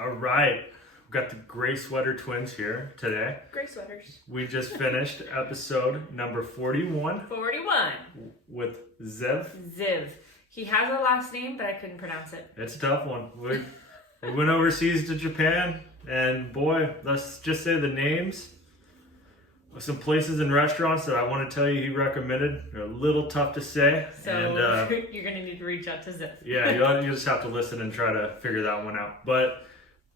All right. We've got the Gray Sweater Twins here today. Gray sweaters. We just finished episode number 41 41. with Ziv. Ziv. He has a last name, but I couldn't pronounce it. It's a tough one. We went overseas to Japan, and boy, let's just say the names of some places and restaurants that I want to tell you he recommended are a little tough to say. So and, you're going to need to reach out to Ziv. Yeah, you just have to listen and try to figure that one out. But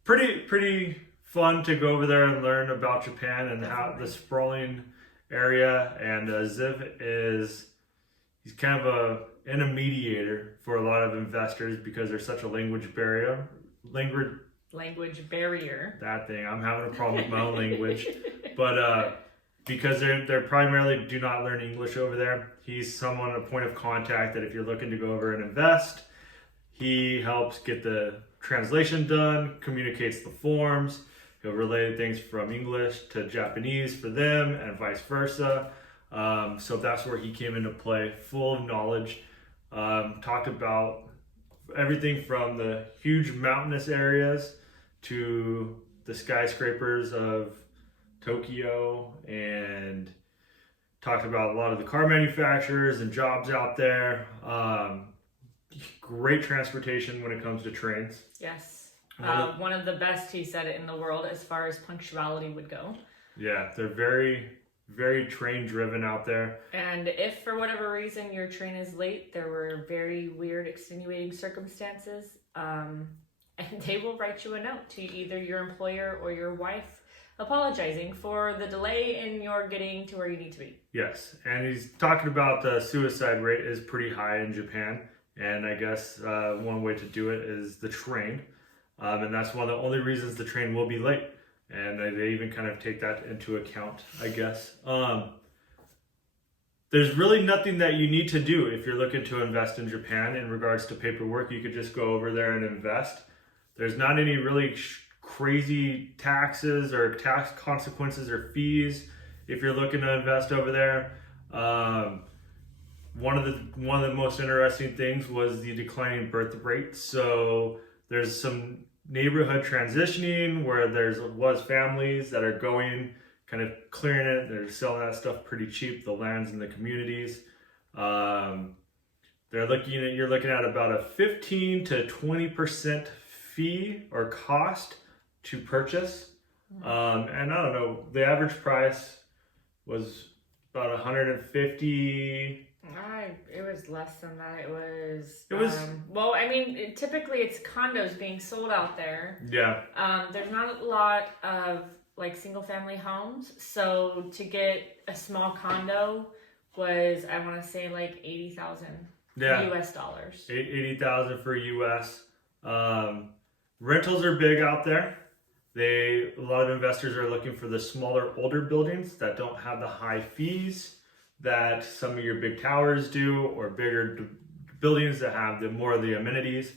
pretty fun to go over there and learn about Japan and how the sprawling area. And Ziv he's kind of a intermediator for a lot of investors because there's such a language barrier. Language barrier. That thing. I'm having a problem with my own language. But because they primarily do not learn English over there, he's a point of contact that if you're looking to go over and invest, he helps get the translation done, communicates the forms. He'll relay things from English to Japanese for them and vice versa. So that's where he came into play, full of knowledge. Talked about everything from the huge mountainous areas to the skyscrapers of Tokyo, and talked about a lot of the car manufacturers and jobs out there. Great transportation when it comes to trains. Yes. One of the best, he said it, in the world as far as punctuality would go. Yeah, they're very, very train driven out there. And if for whatever reason your train is late, there were very weird extenuating circumstances, and they will write you a note to either your employer or your wife apologizing for the delay in your getting to where you need to be. Yes, and he's talking about the suicide rate is pretty high in Japan, and I guess one way to do it is the train, and that's one of the only reasons the train will be late, and they even kind of take that into account, I guess. There's really nothing that you need to do if you're looking to invest in Japan in regards to paperwork. You could just go over there and invest. There's not any really crazy taxes or tax consequences or fees if you're looking to invest over there. One of the most interesting things was the declining birth rate. So there's some neighborhood transitioning where was families that are going, kind of clearing it. They're selling that stuff pretty cheap, the lands in the communities. You're looking at about a 15 to 20% fee or cost to purchase. And I don't know, the average price was about 150. It was less than that. It was well, I mean, typically it's condos being sold out there. Yeah. There's not a lot of like single family homes, so to get a small condo was, I want to say, like 80,000 US dollars. 80,000 for US. Rentals are big out there. A lot of investors are looking for the smaller, older buildings that don't have the high fees that some of your big towers do, or bigger buildings that have more of the amenities.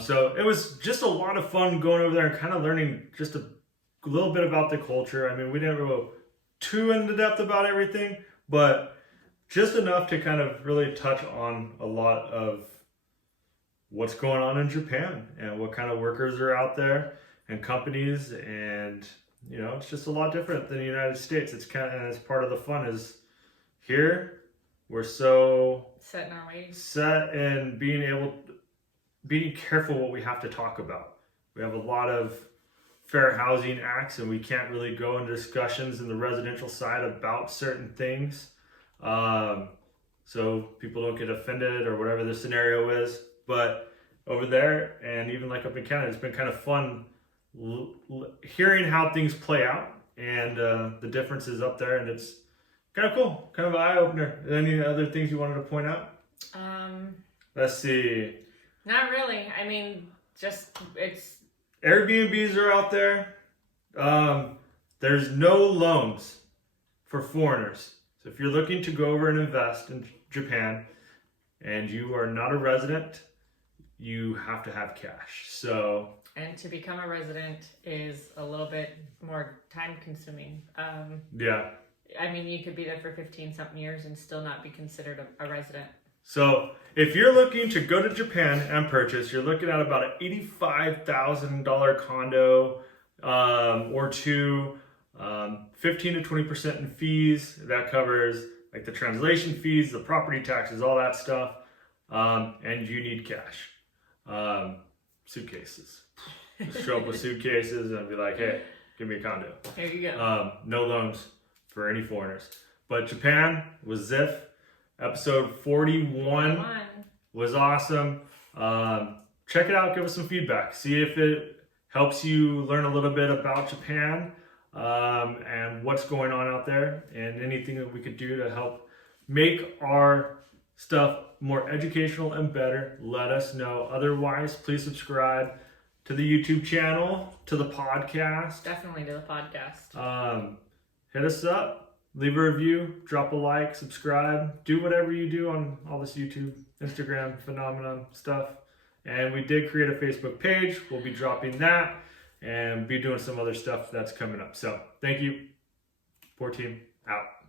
So it was just a lot of fun going over there and kind of learning just a little bit about the culture. I mean, we didn't go too into depth about everything, but just enough to kind of really touch on a lot of what's going on in Japan and what kind of workers are out there and companies, and it's just a lot different than the United States. It's it's part of the fun is here we're so set in our ways, set in being careful what we have to talk about. We have a lot of fair housing acts, and we can't really go into discussions in the residential side about certain things, so people don't get offended or whatever the scenario is. But over there, and even like up in Canada, it's been kind of fun hearing how things play out and the differences up there, and it's kind of cool, kind of an eye-opener. Any other things you wanted to point out? Let's see. Not really. I mean, just it's Airbnbs are out there. There's no loans for foreigners. So if you're looking to go over and invest in Japan and you are not a resident, you have to have cash. And to become a resident is a little bit more time consuming. Yeah. I mean, you could be there for 15 something years and still not be considered a resident. So if you're looking to go to Japan and purchase, you're looking at about an $85,000 condo or two, 15 to 20% in fees. That covers like the translation fees, the property taxes, all that stuff. And you need cash. Suitcases. Just show up with suitcases and be like, hey, give me a condo. There you go. No loans for any foreigners. But Japan was Ziv. Episode 41 was awesome. Check it out. Give us some feedback. See if it helps you learn a little bit about Japan and what's going on out there, and anything that we could do to help make our stuff more educational and better. Let us know. Otherwise, please subscribe to the YouTube channel, to the podcast. Definitely to the podcast. Hit us up, leave a review, drop a like, subscribe, do whatever you do on all this YouTube, Instagram phenomenon stuff. And we did create a Facebook page. We'll be dropping that and be doing some other stuff that's coming up. So thank you. Pore Team out.